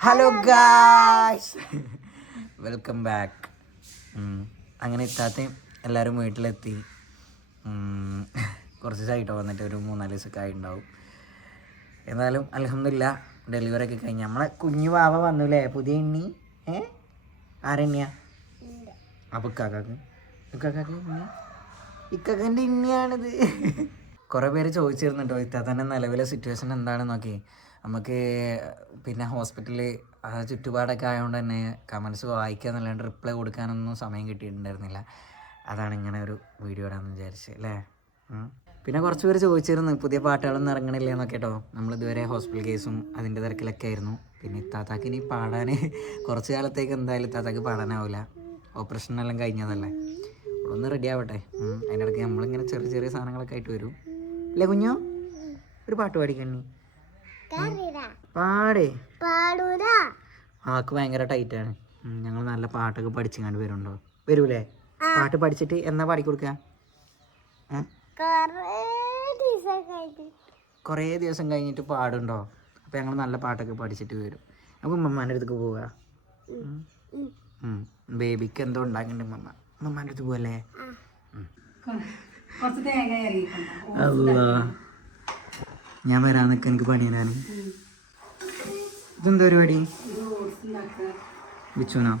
Hello guys welcome back അങ്ങനെ എത്താത്ത എല്ലാവരും വീട്ടിലെത്തി. കുറച്ച് ദിവസമായിട്ടോ വന്നിട്ട് ഒരു മൂന്നാൽ ദിവസമൊക്കെ ആയിട്ടുണ്ടാവും. എന്നാലും അലഹമില്ല ഡെലിവറി ഒക്കെ കഴിഞ്ഞ്. നമ്മളെ കുഞ്ഞു വാവ വന്നുല്ലേ പുതിയ എണ്ണി ഏ? ആരെണ്ണിയാ? അപ്പൊ ഇക്കാക്കാക്ക്. ഇക്കാക്കാക്ക് ഇക്കാക്കന്റെ ഇണ്ണിയാണിത് കുറേ പേര് ചോദിച്ചിരുന്നുട്ടോ ഇത്താത്തന്റെ നിലവിലെ സിറ്റുവേഷൻ എന്താണെന്നൊക്കെ. നമുക്ക് പിന്നെ ഹോസ്പിറ്റലിൽ ആ ചുറ്റുപാടൊക്കെ ആയതുകൊണ്ട് തന്നെ കമൻസ് വായിക്കുക എന്നല്ലാണ്ട് റിപ്ലൈ കൊടുക്കാനൊന്നും സമയം കിട്ടിയിട്ടുണ്ടായിരുന്നില്ല. അതാണ് ഇങ്ങനെ ഒരു വീഡിയോ ഇടാന്ന് വിചാരിച്ചത് അല്ലേ. പിന്നെ കുറച്ച് പേര് ചോദിച്ചിരുന്നു പുതിയ പാട്ടുകളൊന്നും ഇറങ്ങണില്ല എന്നൊക്കെ കേട്ടോ നമ്മൾ ഇതുവരെ ഹോസ്പിറ്റൽ കേസും അതിന്റെ തിരക്കിലൊക്കെ ആയിരുന്നു. പിന്നെ ഇത്താത്താക്ക് ഇനി പാടാൻ കുറച്ച് കാലത്തേക്ക് എന്തായാലും ഇത്താത്താക്ക് പാടാനാവില്ല ഓപ്പറേഷൻ എല്ലാം കഴിഞ്ഞതല്ലേ? ഒന്ന് റെഡി ആവട്ടെ. അതിന്റെ ഇടയ്ക്ക് നമ്മളിങ്ങനെ ചെറിയ ചെറിയ സാധനങ്ങളൊക്കെ ആയിട്ട് വരും. അല്ലേ കുഞ്ഞോ? ഒരു പാട്ട് പാടിക്കണ്ണി പാടേ. വാക്ക് ആക്ക് ഭയങ്കര ടൈറ്റാണ് ഞങ്ങൾ നല്ല പാട്ടൊക്കെ പഠിച്ചങ്ങാണ്ട് വരുന്നുണ്ടോ? വരൂലേ? പാട്ട് പഠിച്ചിട്ട് എന്നാ പാടി കൊടുക്ക? കൊറേ ദിവസം കഴിഞ്ഞിട്ട്. പാടുണ്ടോ? അപ്പൊ ഞങ്ങൾ നല്ല പാട്ടൊക്കെ പഠിച്ചിട്ട് വരും. അപ്പൊ ഉമ്മമാന്റെ അടുത്തേക്ക് പോവുക ബേബിക്ക് എന്തോ ഉണ്ടാക്കുന്നുണ്ട് ഉമ്മ ഉമ്മമാന്റെ അടുത്ത് പോവല്ലേ? കുറച്ച് തേങ്ങ ഞാൻ വരാൻ നിൽക്കാൻ എനിക്ക് പണിയനാണ് ഇതെന്താ പരിപാടി? ബിച്ചുനോ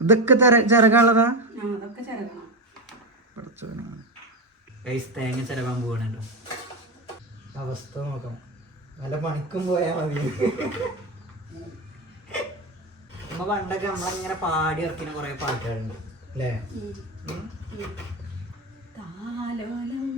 ഇതൊക്കെ തെര ചിറകാളതാ തേങ്ങ ചിരകാൻ പോകണല്ലോ അവസ്ഥ നോക്കാം. നല്ല പണിക്കും പോയാൽ മതി. നമ്മ പണ്ടൊക്കെ നമ്മളിങ്ങനെ പാടി ഇറക്കുന്ന കുറെ പാട്ടുകളുണ്ട് അല്ലേ? ഉം?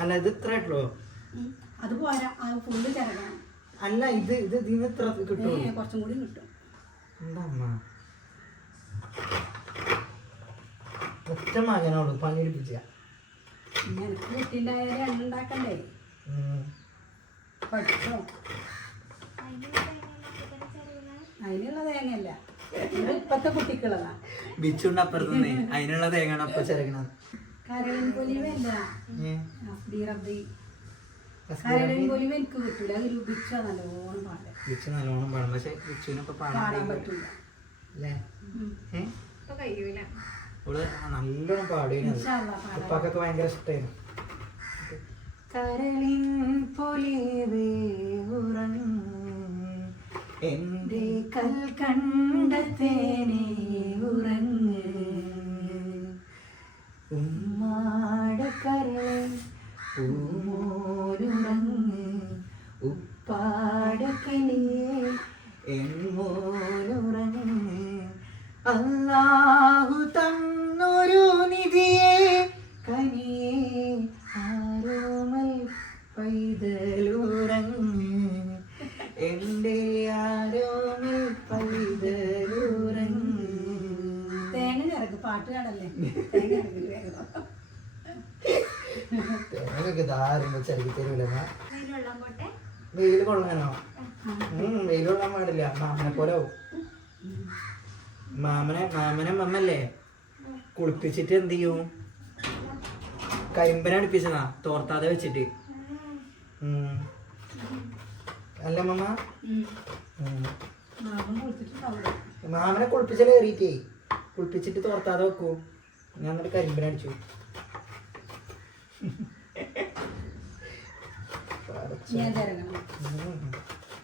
അല്ല ഇത് ഇത്ര ഉള്ളൂ. അത് പോരാ. അത് ഫുള്ള് ചിരകണം അല്ല ഇത് ഇത് ഇതിന് ഇത്ര കിട്ടും? കുറച്ചും കൂടി കിട്ടും. ഒറ്റ മകനോട് പണിയെടുപ്പിച്ച നിനക്ക് കുട്ടിണ്ടായാലും എണ്ണ ഉണ്ടാക്കണ്ടേ? പഠിച്ചോ? അതിനുള്ള തേങ്ങയല്ല. ഇത് ഇപ്പത്തെ കുട്ടിക്കുള്ളതാ. ബിച്ചുണ്ട് അപ്പുറത്തുനിന്ന് അതിനുള്ള തേങ്ങയാണ് അപ്പൊ പൊലിവല്ല റബ്ദി ബിച്ചു നല്ലോണം പാടും. പക്ഷെ ബിച്ചുവിന് ഇപ്പൊ പാടാൻ പാടാൻ കഴിയില്ല. പറ്റൂല. അല്ലേ? ഉം. ഏ? ഓൾ നല്ലോണം പാടുകയാണ് ഇൻഷാ അല്ലാ പാടാം ഉപ്പാക്കൊക്കെ ഭയങ്കര ഇഷ്ടമായിരുന്നു കരളിൻ പൊലിവേ ഉറങ്ങ്. എന്റെ കൽക്കണ്ടത്തേനെ ഉറങ്ങ്. ഉമ്മാടക്കരളെ ആരോമൽ തേങ്ങ തേങ്ങ ചെറുക്കി തരൂല വെയിൽ കൊള്ളാനോ? വെയിൽ കൊള്ളാൻ പാടില്ല. മാമനെ പോലെ മാമനെ മാമനെ മമ്മല്ലേ കുളിപ്പിച്ചിട്ട് എന്ത് ചെയ്യും? കരിമ്പന അടുപ്പിച്ചതാ തോർത്താതെ വെച്ചിട്ട്. ഉം. അല്ല മമ്മ. മാമനെ കുളിപ്പിച്ചാൽ കയറിയിട്ടേ കുളിപ്പിച്ചിട്ട് തോർത്താതെ വെക്കൂ. ഞാൻ എന്നിട്ട് കരിമ്പന അടിച്ചു.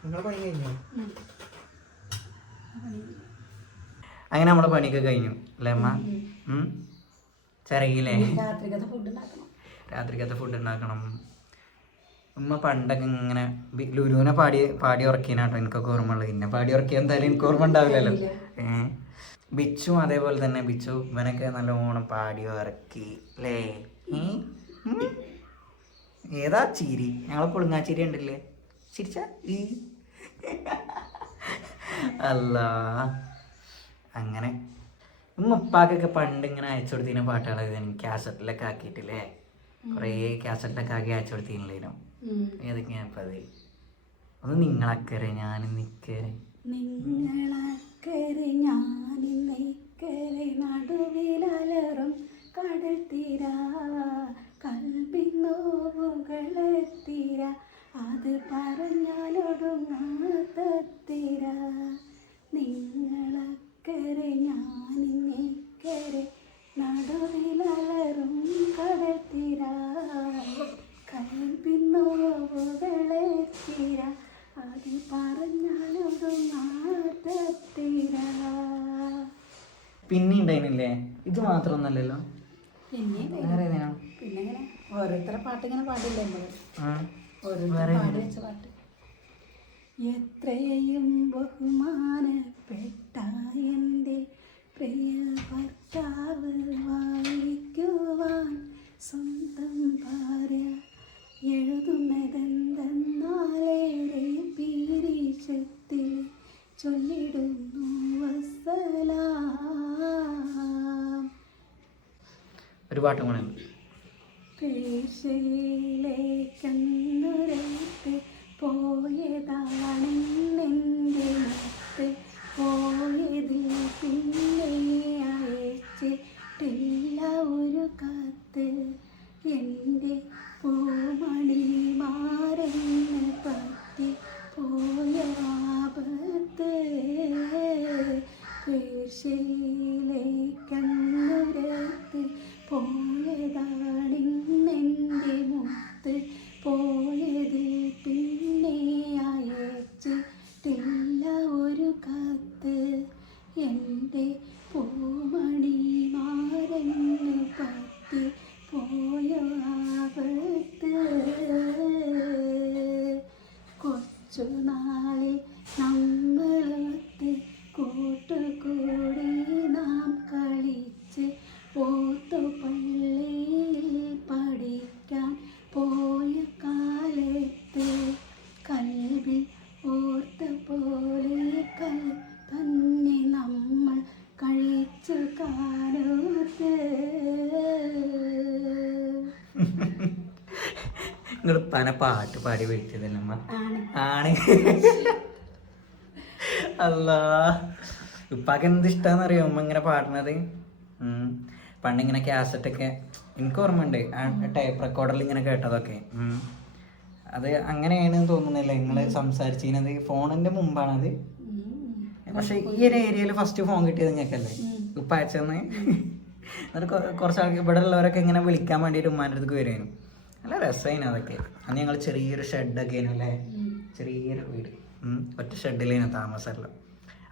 നിങ്ങളെ പണി കഴിഞ്ഞോ. അങ്ങനെ നമ്മളെ പണിയൊക്കെ കഴിഞ്ഞു അല്ലേ അമ്മ? ചിറകില്ലേ രാത്രിക്കത്തെ ഫുഡ് ഉണ്ടാക്കണം. ഉമ്മ പണ്ടൊക്കെ ഇങ്ങനെ ലുലുവിനെ പാടി പാടി ഉറക്കിനാട്ടോ എനിക്കൊക്കെ ഓർമ്മ ഉള്ളത് പിന്നെ പാടി ഉറക്കിയാൽ എന്തായാലും എനിക്ക് ഓർമ്മ ഉണ്ടാവില്ലല്ലോ. ഏഹ് ബിച്ചും അതേപോലെ തന്നെ. ബിച്ചു ഇവനൊക്കെ നല്ലോണം പാടി ഉറക്കി അല്ലേ ഏതാ ചിരി? ഞങ്ങളെ പുളുങ്ങാച്ചിരി ഉണ്ടല്ലേ ചിരിച്ച? ഈ. അല്ല. ഉമ്മ ഉപ്പാക്കൊക്കെ പണ്ട് ഇങ്ങനെ അയച്ചു കൊടുത്തിരുന്ന പാട്ടുകളൊക്കെ കാസറ്റിലൊക്കെ ആക്കിയിട്ടില്ലേ? കുറേ കാസറ്റിലൊക്കെ ആക്കി അയച്ചു കൊടുത്തിരുന്നില്ലേനോ? ഉം. ഏതൊക്കെയാണ് ഇപ്പം അത് ഒന്ന് നിങ്ങളക്കരെ ഞാൻ നിക്കരെ. നിങ്ങളക്കരെ ഞാനിന്നേക്കരെ നടുവിലലറും കടൽ തീര കൽപ്പിന്നോവുകളെത്തീര അത് പറഞ്ഞാലൊടുങ്ങാത്ത തീര. നിങ്ങളക്കരെ ഇത് പിന്നെ ഓരോരുത്തരെ പാട്ട് ഇങ്ങനെ പാടില്ലേ നമ്മൾ? ആ ഓരോരുത്തർ പാടി വെച്ച പാട്ട്. എത്രയും ബഹുമാനപ്പെട്ട എന്റെ പ്രിയ ഭർത്താവ് വായിക്കുവാൻ സ്വന്തം ഭാര്യ എഴുതുന്നതെന്തെന്നാലേറെ പീരീശത്തിൽ ചൊല്ലിടുന്നു. ഒരു പാട്ടും കൂടെ പന പാട്ട് പാടി വെച്ചതല്ലേ അമ്മ. ആണ്. അല്ല. ഉപ്പാക്ക് എന്ത് ഇഷ്ടാന്ന് അറിയോ ഉമ്മ ഇങ്ങനെ പാടുന്നത്? ഉം. പണ്ട് ഇങ്ങനെ കാസറ്റൊക്കെ എനിക്ക് ഓർമ്മയുണ്ട്. ആ ടൈപ്പ് റെക്കോർഡറിൽ ഇങ്ങനെ കേട്ടതൊക്കെ. ഉം. അത് അങ്ങനെയാണ് തോന്നുന്നില്ല? നിങ്ങൾ സംസാരിച്ചിരുന്നത് ഫോണിന്റെ മുമ്പാണത്. പക്ഷെ ഈ ഒരു ഏരിയയിൽ ഫസ്റ്റ് ഫോൺ കിട്ടിയത് ഞങ്ങൾക്കല്ലേ ഉപ്പ എന്നിട്ട് കുറച്ച് ആൾക്ക് ഇവിടെ ഉള്ളവരൊക്കെ ഇങ്ങനെ വിളിക്കാൻ വേണ്ടിയിട്ട് ഉമ്മാന്റെ അടുത്തേക്ക് വരുമായിരുന്നു നല്ല രസമായിന് അതൊക്കെ. അന്ന് ഞങ്ങൾ ചെറിയൊരു ഷെഡൊക്കെ ആയിരുന്നു അല്ലേ? ചെറിയൊരു വീട്. ഒറ്റ ഷെഡിലേനു താമസമല്ലോ.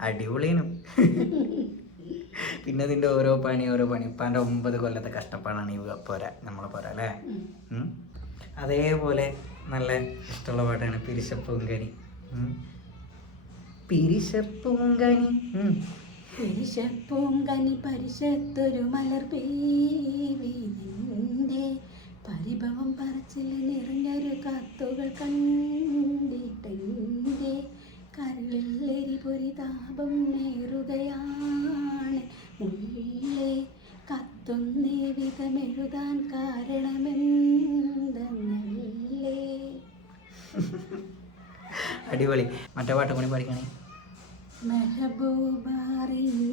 അടിപൊളിയേനു. പിന്നെ ഇതിന്റെ ഓരോ പണി ഓരോ പണി. ഇപ്പം ഒമ്പത് കൊല്ലത്തെ കഷ്ടപ്പാടാണ് ഈ പോരാ നമ്മളെ പോരാ അല്ലേ? അതേപോലെ നല്ല ഇഷ്ടമുള്ള പാട്ടാണ് പിരിശപ്പും കനി പിരിശപ്പും കനി പിരിശപ്പും കനി പരിശത്തൊരു മലർ പേ പരിഭവം പറച്ചിൽ നിറഞ്ഞൊരു കത്തുകൾ കണ്ടിട്ടെന്റെ കരളിൽ പൊരി താപം നേറുകയാണ് മുള്ളേ കത്തുന്നേ വിധമെഴുതാൻ കാരണമെന്തെന്നല്ലേ? അടിപൊളി. മറ്റേ പാട്ടും കൂടി പഠിക്കണേ മെഹബൂബറിഞ്ഞിടുവാൻ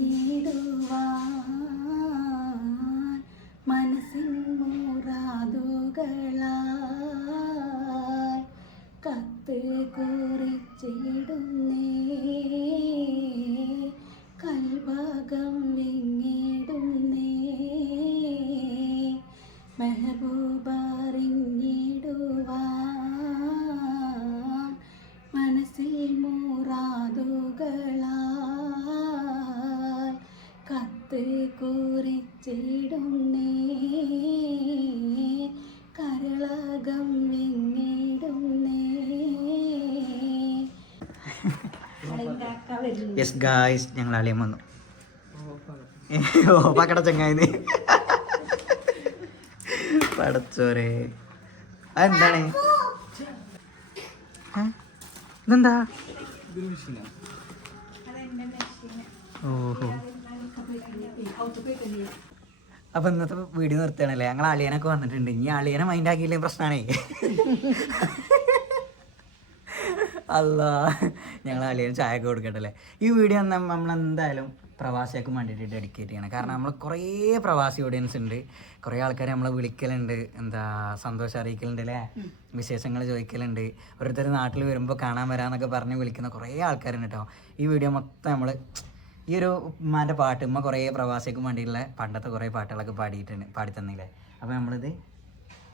പൂക്കളാൽ കത്ത് കുറിച്ചിടുന്നേ. കൽഭാഗം വിങ്ങിടുന്നേ. മെഹബൂബറിഞ്ഞിടുവാൻ മനസ്സിൽ മൂറാതുകളാൽ കത്ത് കുറിച്ചിടുന്നേ. യെസ് ഗായ്സ് ഞങ്ങൾ അളിയൻ വന്നു. ഓ പക്കട ചങ്ങായിന്ന്. പടച്ചോരെ അതെന്താണ്? ഇതെന്താ? ഓഹോ. അപ്പൊ ഇന്നത്തെ വീഡിയോ നിർത്തണല്ലേ ഞങ്ങൾ അളിയനൊക്കെ വന്നിട്ടുണ്ട്. ഇനി അളിയനെ മൈൻഡ് ആക്കിയില്ലേ പ്രശ്നമാണേ അല്ല ഞങ്ങൾ അലിയൻ ചായ ഒക്കെ കൊടുക്കട്ടല്ലേ? ഈ വീഡിയോ നമ്മൾ എന്തായാലും പ്രവാസിയൊക്കെ വേണ്ടിയിട്ട് ഡെഡിക്കേറ്റ് ചെയ്യണം. കാരണം നമ്മൾ കുറേ പ്രവാസി ഓഡിയൻസ് ഉണ്ട്. കുറേ ആൾക്കാർ നമ്മളെ വിളിക്കലുണ്ട്. എന്താ സന്തോഷം അറിയിക്കലുണ്ട് അല്ലേ? വിശേഷങ്ങൾ ചോദിക്കലുണ്ട്. ഓരോരുത്തർ നാട്ടിൽ വരുമ്പോൾ കാണാൻ വരാമെന്നൊക്കെ പറഞ്ഞ് വിളിക്കുന്ന കുറേ ആൾക്കാരുണ്ട് കേട്ടോ ഈ വീഡിയോ മൊത്തം നമ്മൾ ഈ ഒരു ഉമ്മാന്റെ പാട്ട് ഉമ്മ കുറേ പ്രവാസികൾക്ക് വേണ്ടിയിട്ടുള്ള പണ്ടത്തെ കുറേ പാട്ടുകളൊക്കെ പാടിയിട്ടുണ്ട് പാടിത്തന്നില്ലേ? അപ്പോൾ നമ്മളിത്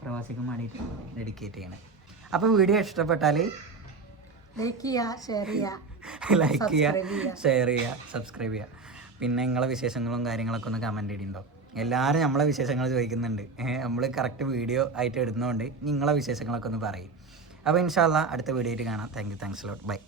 പ്രവാസികൾക്ക് വേണ്ടിയിട്ട് ഡെഡിക്കേറ്റ് ചെയ്യണം. അപ്പോൾ വീഡിയോ ഇഷ്ടപ്പെട്ടാൽ ലൈക്ക് ചെയ്യുക ഷെയർ ചെയ്യുക ലൈക്ക് ചെയ്യുക ഷെയർ ചെയ്യുക സബ്സ്ക്രൈബ് ചെയ്യുക പിന്നെ നിങ്ങളെ വിശേഷങ്ങളും കാര്യങ്ങളൊക്കെ ഒന്ന് കമന്റ് ഇടിയുണ്ടോ എല്ലാവരും നമ്മളെ വിശേഷങ്ങൾ ചോദിക്കുന്നുണ്ട്. നമ്മൾ കറക്റ്റ് വീഡിയോ ആയിട്ട് ഇടുന്നതുകൊണ്ട് നിങ്ങളെ വിശേഷങ്ങളൊക്കെ ഒന്ന് പറയും. അപ്പോൾ ഇൻഷാല്ല അടുത്ത വീഡിയോ ആയിട്ട് കാണാം. Thank you thanks lot bye